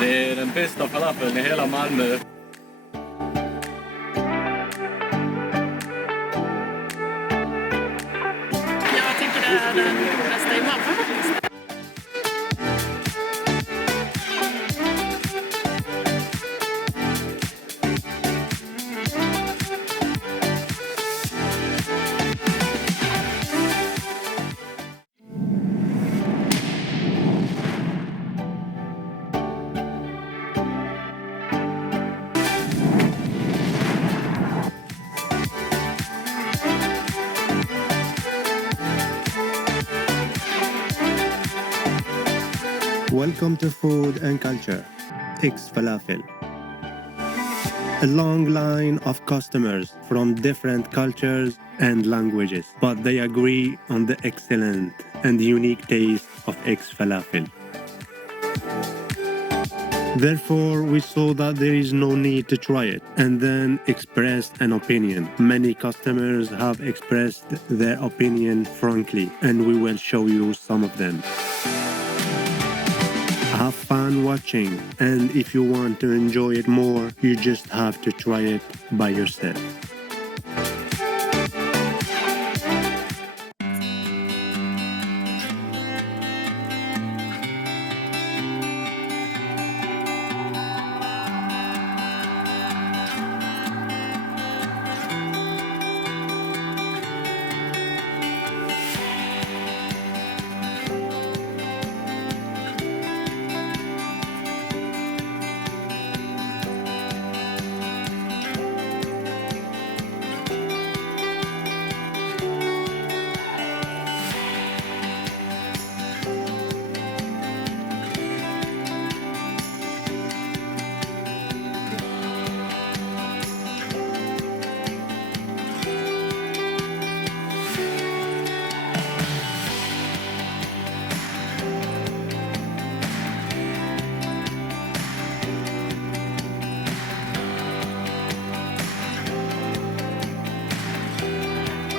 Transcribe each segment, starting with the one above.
Det är den bästa falafeln i hela Malmö. Jag tycker det är den bästa i Malmö faktiskt. Welcome to Food and Culture, Xfalafel. A long line of customers from different cultures and languages, but they agree on the excellent and unique taste of Xfalafel. Therefore, we saw that there is no need to try it and then expressed an opinion. Many customers have expressed their opinion frankly, and we will show you some of them. Have fun watching, and if you want to enjoy it more, you just have to try it by yourself.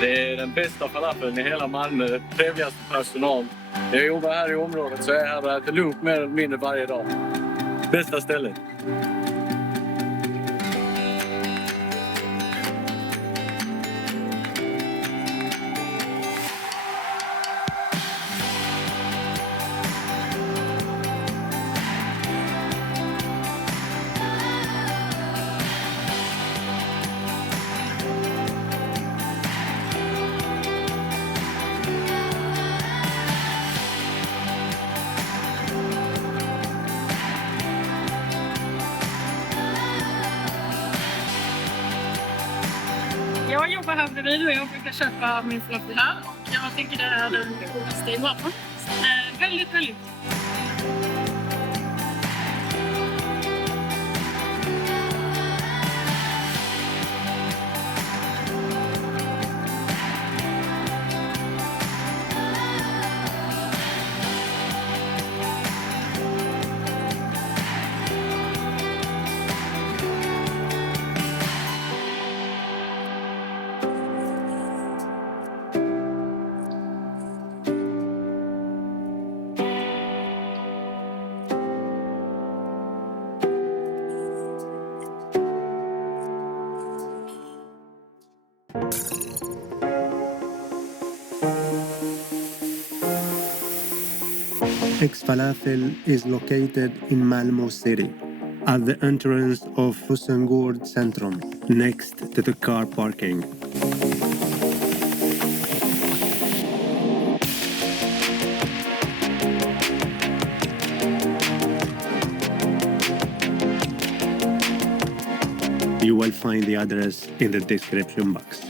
Det är den bästa falafeln i hela Malmö. Trevligaste personal. Jag jobbar här i området så jag är här och äter lunch mer eller mindre varje dag. Bästa stället. Jag jobbar här bredvid och jag brukar köpa min falafel här. Och jag tycker det är den godaste i Malmö. Väldigt, väldigt. Xfalafel is located in Malmö City, at the entrance of Rosengård Centrum, next to the car parking. You will find the address in the description box.